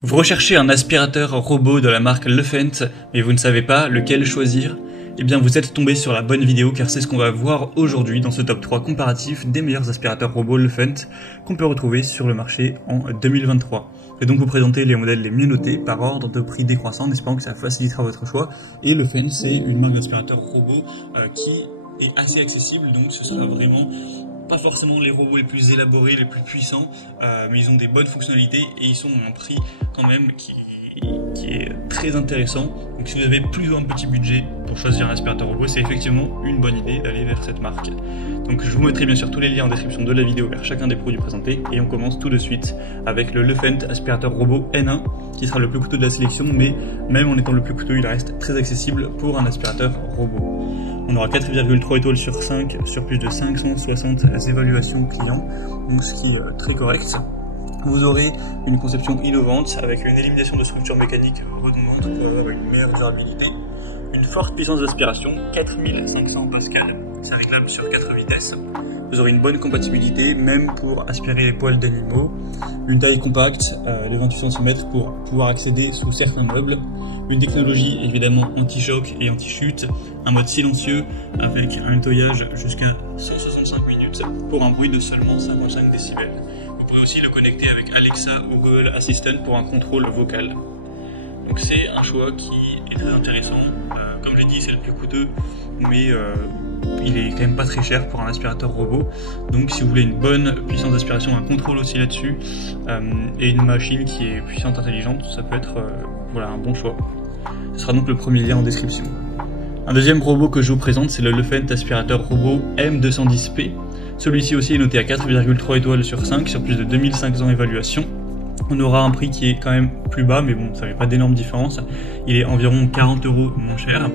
Vous recherchez un aspirateur robot de la marque Lefent, mais vous ne savez pas lequel choisir? Eh bien vous êtes tombé sur la bonne vidéo car c'est ce qu'on va voir aujourd'hui dans ce top 3 comparatif des meilleurs aspirateurs robots Lefent qu'on peut retrouver sur le marché en 2023. Je vais donc vous présenter les modèles les mieux notés par ordre de prix décroissant en espérant que ça facilitera votre choix. Et Lefent, c'est une marque d'aspirateur robot qui est assez accessible, donc ce sera vraiment pas forcément les robots les plus élaborés, les plus puissants, mais ils ont des bonnes fonctionnalités et ils sont à un prix quand même qui est très intéressant. Donc si vous avez plus ou un petit budget pour choisir un aspirateur robot, c'est effectivement une bonne idée d'aller vers cette marque. Donc je vous mettrai bien sûr tous les liens en description de la vidéo vers chacun des produits présentés et on commence tout de suite avec le Lefent aspirateur robot N1 qui sera le plus coûteux de la sélection, mais même en étant le plus coûteux, il reste très accessible pour un aspirateur robot. On aura 4,3 étoiles sur 5 sur plus de 560 évaluations clients, donc ce qui est très correct. Vous aurez une conception innovante avec une élimination de structures mécaniques redondantes pour avoir une meilleure durabilité, une forte puissance d'aspiration, 4500 pascal, c'est réglable sur 4 vitesses. Vous aurez une bonne compatibilité même pour aspirer les poils d'animaux, une taille compacte de 28 cm pour pouvoir accéder sous certains meubles, une technologie évidemment anti-choc et anti-chute, un mode silencieux avec un nettoyage jusqu'à 165 minutes pour un bruit de seulement 55 décibels. Vous pouvez aussi le connecter avec Alexa ou Google Assistant pour un contrôle vocal. Donc c'est un choix qui est très intéressant. Comme je l'ai dit, c'est le plus coûteux, mais il est quand même pas très cher pour un aspirateur robot. Donc si vous voulez une bonne puissance d'aspiration, un contrôle aussi là-dessus, et une machine qui est puissante, intelligente, ça peut être voilà, un bon choix. Ce sera donc le premier lien en description. Un deuxième robot que je vous présente, c'est le Lefent aspirateur robot M210P. Celui-ci aussi est noté à 4,3 étoiles sur 5 sur plus de 2500 évaluations. On aura un prix qui est quand même plus bas, mais bon, ça fait pas d'énorme différence. Il est environ 40 € moins cher.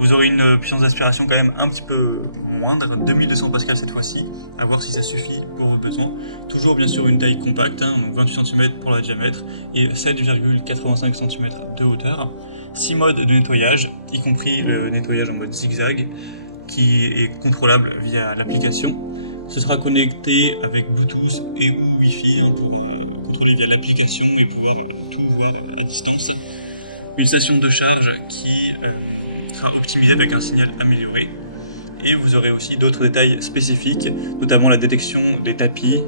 Vous aurez une puissance d'aspiration quand même un petit peu moindre, 2200 pascal cette fois-ci, à voir si ça suffit pour vos besoins. Toujours bien sûr une taille compacte, donc 28 cm pour le diamètre et 7,85 cm de hauteur. 6 modes de nettoyage, y compris le nettoyage en mode zigzag, qui est contrôlable via l'application. Ce sera connecté avec Bluetooth et ou Wi-Fi pour contrôler via l'application et pouvoir tout voir à distance. Une station de charge qui sera optimisée avec un signal amélioré. Et vous aurez aussi d'autres détails spécifiques, notamment la détection des tapis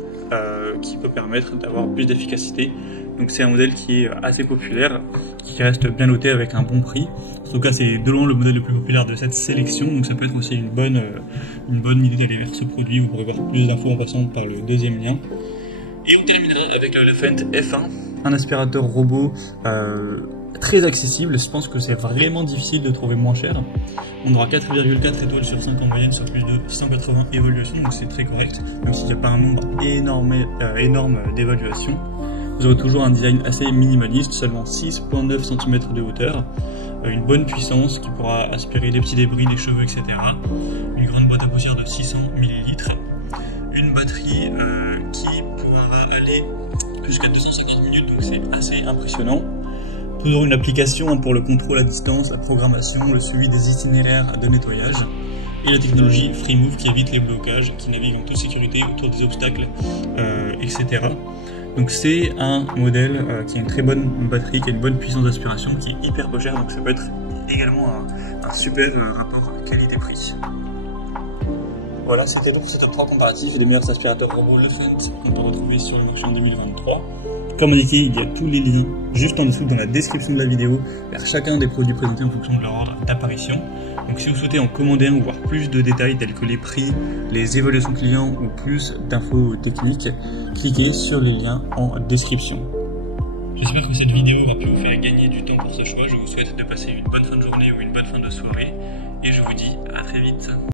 qui peut permettre d'avoir plus d'efficacité. Donc c'est un modèle qui est assez populaire, qui reste bien noté avec un bon prix. En tout cas c'est de loin le modèle le plus populaire de cette sélection, donc ça peut être aussi une bonne idée d'aller vers ce produit. Vous pourrez voir plus d'infos en passant par le deuxième lien. Et on terminera avec le Lefent F1, un aspirateur robot très accessible. Je pense que c'est vraiment difficile de trouver moins cher. On aura 4,4 étoiles sur 5 en moyenne sur plus de 180 évaluations, donc c'est très correct, même s'il n'y a pas un nombre énorme d'évaluations. Vous aurez toujours un design assez minimaliste, seulement 6,9 cm de hauteur, une bonne puissance qui pourra aspirer des petits débris, des cheveux, etc. Une grande boîte à poussière de 600 ml, une batterie qui pourra aller jusqu'à 250 minutes, donc c'est assez impressionnant. Toujours une application pour le contrôle à distance, la programmation, le suivi des itinéraires de nettoyage et la technologie FreeMove qui évite les blocages, qui navigue en toute sécurité autour des obstacles, etc. Donc c'est un modèle qui a une très bonne batterie, qui a une bonne puissance d'aspiration, qui est hyper peu cher, donc ça peut être également un super rapport qualité-prix. Voilà, c'était donc ce top 3 comparatif des meilleurs aspirateurs robots Lefent qu'on peut retrouver sur le marché en 2023. Comme indiqué, il y a tous les liens juste en dessous dans la description de la vidéo vers chacun des produits présentés en fonction de leur ordre d'apparition. Donc si vous souhaitez en commander un ou voir plus de détails tels que les prix, les évaluations clients ou plus d'infos techniques, cliquez sur les liens en description. J'espère que cette vidéo aura pu vous faire gagner du temps pour ce choix. Je vous souhaite de passer une bonne fin de journée ou une bonne fin de soirée et je vous dis à très vite.